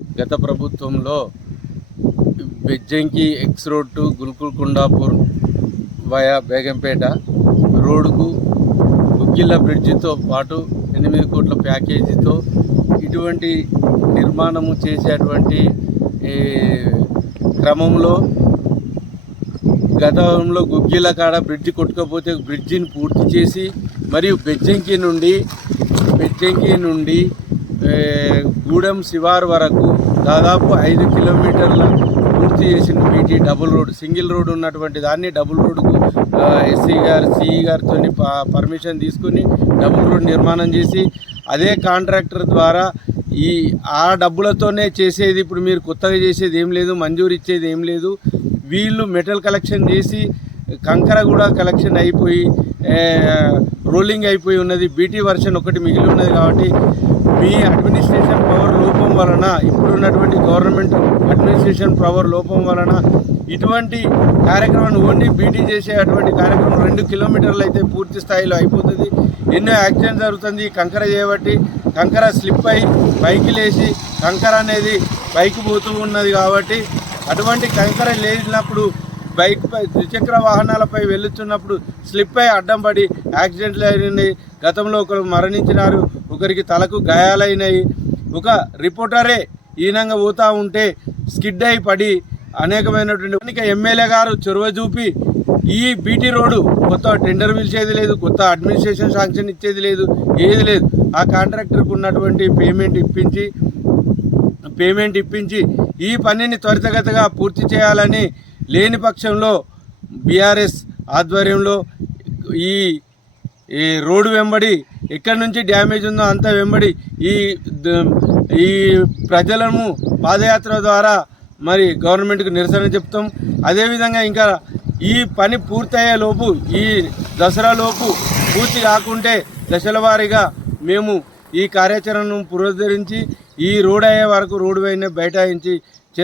గత ప్రభుత్వంలో Bejjanki X road to Gulkulkundapur via Begumpet రోడ్డుకు గుగ్గిళ్ళ బ్రిడ్జితో పాటు 8 కోట్ల ప్యాకేజీతో ఇటువంటి నిర్మాణము చేసేటువంటి క్రమంలో గతంలో గుగ్గిళ్ళ కాడ బ్రిడ్జి కొట్టుకపోతే బ్రిడ్జిని పూర్తి చేసి మరియు బెజ్జంకి నుండి గూడెం శివారు వరకు దాదాపు 5 కిలోమీటర్ల పూర్తి చేసిన BT double road. Single road ఉన్నటువంటి దాన్ని డబుల్ రోడ్కు ఎస్సీ గారు సిఈ గారితో పర్మిషన్ తీసుకుని డబుల్ రోడ్ నిర్మాణం చేసి అదే కాంట్రాక్టర్ ద్వారా ఆ డబ్బులతోనే చేసేది. ఇప్పుడు మీరు కొత్తగా చేసేది ఏం లేదు, మంజూరు ఇచ్చేది ఏం లేదు. వీళ్ళు మెటల్ కలెక్షన్ చేసి కంకర కూడా కలెక్షన్ అయిపోయి రోలింగ్ అయిపోయి ఉన్నది. బీటీ వర్షన్ ఒకటి మిగిలి ఉన్నది. కాబట్టి మీ అడ్మినిస్ట్రేషన్ పవర్ లోపం వలన, ఇప్పుడున్నటువంటి గవర్నమెంట్ అడ్మినిస్ట్రేషన్ పవర్ లోపం వలన ఇటువంటి కార్యక్రమాన్ని ఓన్లీ బీటీ చేసే అటువంటి కార్యక్రమం 2 కిలోమీటర్లు అయితే పూర్తి స్థాయిలో అయిపోతుంది. ఎన్నో యాక్సిడెంట్ జరుగుతుంది. కంకర చేయబట్టి కంకర స్లిప్ అయి పైకి లేచి కంకర అనేది పైకి పోతూ ఉన్నది. కాబట్టి అటువంటి కంకర లేచినప్పుడు బైక్పై ద్విచక్ర వాహనాలపై వెళ్తున్నప్పుడు స్లిప్ అయి అడ్డం పడి యాక్సిడెంట్లు అయినాయి. గతంలో ఒకరు మరణించినారు, ఒకరికి తలకు గాయాలైనాయి. ఒక రిపోర్టరే ఈనంగా పోతూ ఉంటే స్కిడ్ అయి పడి అనేకమైనటువంటి ఎమ్మెల్యే గారు చొరవ చూపి ఈ బీటీ రోడ్డు కొత్త టెండర్ పిలిచేది లేదు, కొత్త అడ్మినిస్ట్రేషన్ శాంక్షన్ ఇచ్చేది లేదు, ఏది లేదు. ఆ కాంట్రాక్టర్కు ఉన్నటువంటి పేమెంట్ ఇప్పించి ఈ పనిని త్వరితగతిగా పూర్తి చేయాలని, లేని పక్షంలో బీఆర్ఎస్ ఆధ్వర్యంలో ఈ రోడ్డు వెంబడి ఎక్కడి నుంచి డ్యామేజ్ ఉందో అంత వెంబడి ఈ ప్రజలను పాదయాత్ర ద్వారా మరి గవర్నమెంట్కు నిరసన చెప్తాం. అదేవిధంగా ఇంకా ఈ పని పూర్తయ్యే లోపు, ఈ దసరా లోపు పూర్తి కాకుంటే దశల వారీగా మేము ఈ కార్యాచరణను పునరుద్ధరించి ఈ రోడ్ అయ్యే వరకు రోడ్డు పైన బైఠాయించి